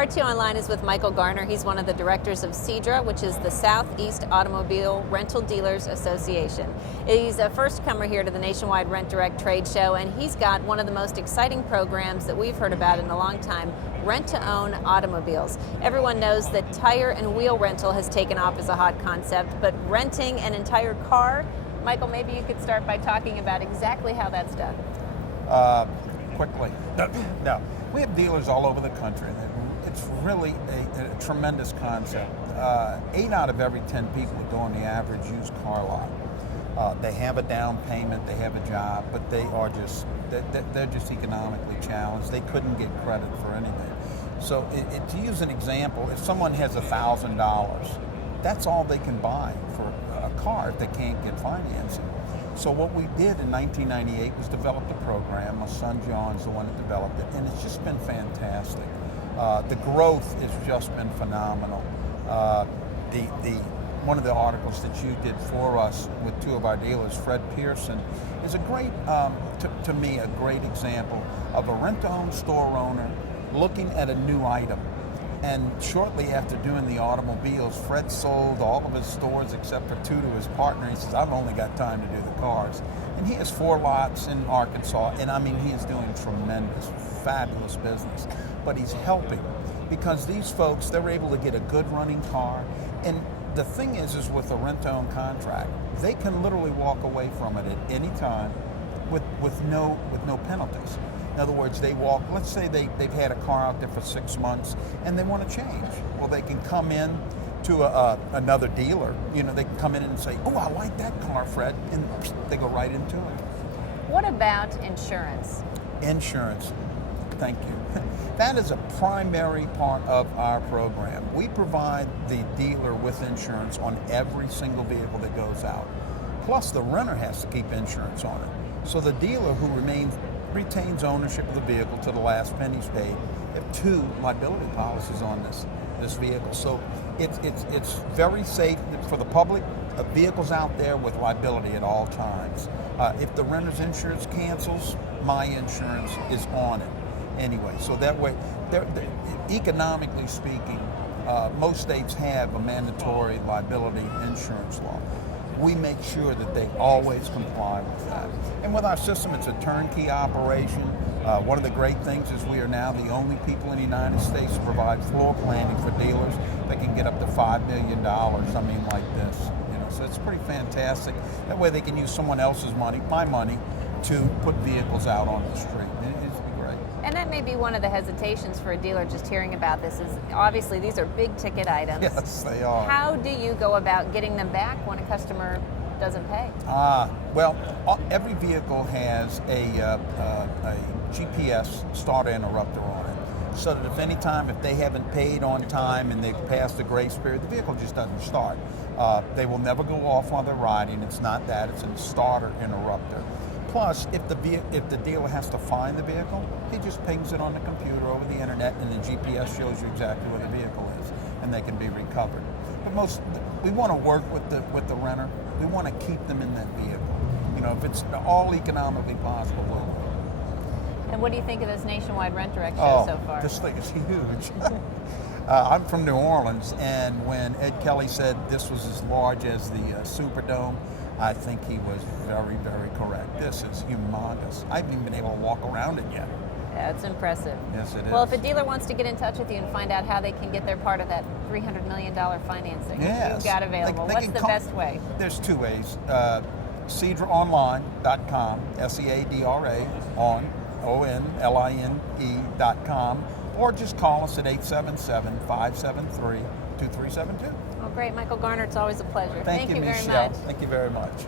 R2 Online is with Michael Garner. He's one of the directors of SEADRA, which is the Southeast Automobile Rental Dealers Association. He's a first comer here to the Nationwide Rent Direct Trade Show, and he's got one of the most exciting programs that we've heard about in a long time, rent-to-own automobiles. Everyone knows that tire and wheel rental has taken off as a hot concept, but renting an entire car, Michael, maybe you could start by talking about exactly how that's done. Quickly. No. We have dealers all over the country. It's really a tremendous concept. 8 out of every 10 people go on the average used car lot. They have a down payment, they have a job, but they're just economically challenged. They couldn't get credit for anything. So to use an example, if someone has $1,000, that's all they can buy for a car if they can't get financing. So what we did in 1998 was develop the program. My son John's the one that developed it, and it's just been fantastic. The growth has just been phenomenal. One of the articles that you did for us with 2 of our dealers, Fred Pearson, is a great, to me, a great example of a rent-to-own store owner looking at a new item. And shortly after doing the automobiles, Fred sold all of his stores except for 2 to his partner. He says, I've only got time to do the cars. And he has 4 lots in Arkansas, and I mean, he is doing tremendous, fabulous business. But he's helping because these folks, they're able to get a good running car. And the thing is with a rent-to-own contract, they can literally walk away from it at any time with no penalties. In other words, they walk, let's say they've had a car out there for 6 months and they want to change. Well, they can come in to another dealer. You know, they can come in and say, oh, I like that car, Fred, and they go right into it. What about insurance? Insurance, thank you. That is a primary part of our program. We provide the dealer with insurance on every single vehicle that goes out. Plus, the renter has to keep insurance on it. So the dealer who retains ownership of the vehicle to the last penny's paid. They have 2 liability policies on this vehicle. So it's very safe for the public. A vehicle's out there with liability at all times. If the renter's insurance cancels, my insurance is on it anyway. So that way, economically speaking, most states have a mandatory liability insurance law. We make sure that they always comply with that. And with our system, it's a turnkey operation. One of the great things is we are now the only people in the United States to provide floor planning for dealers that can get up to $5 million, I mean, like this. You know, so it's pretty fantastic. That way they can use someone else's money, my money, to put vehicles out on the street. It's great. And that may be one of the hesitations for a dealer just hearing about this is obviously these are big ticket items. Yes, they are. How do you go about getting them back when a customer doesn't pay? Well, every vehicle has a GPS starter interrupter on it, so that if they haven't paid on time and they've passed the grace period, the vehicle just doesn't start. They will never go off while they're riding. It's not that, it's a starter interrupter. Plus, if the dealer has to find the vehicle, he just pings it on the computer over the internet, and the GPS shows you exactly where the vehicle is, and they can be recovered. But we want to work with the renter. We want to keep them in that vehicle. You know, if it's all economically possible, we'll do it. And what do you think of this Nationwide Rent Direct show so far? This thing is huge. I'm from New Orleans, and when Ed Kelly said this was as large as the Superdome, I think he was very, very correct. This is humongous. I haven't even been able to walk around it yet. That's impressive. Yes, it is. Well, if a dealer wants to get in touch with you and find out how they can get their part of that $300 million financing you've got available, what's the best way? There's 2 ways. SEADRAonline.com, SEADRA ONLINE.com, or just call us at 877-573-2372. Well, great, Michael Garner. It's always a pleasure. Thank you, very Michelle. much. Thank you very much.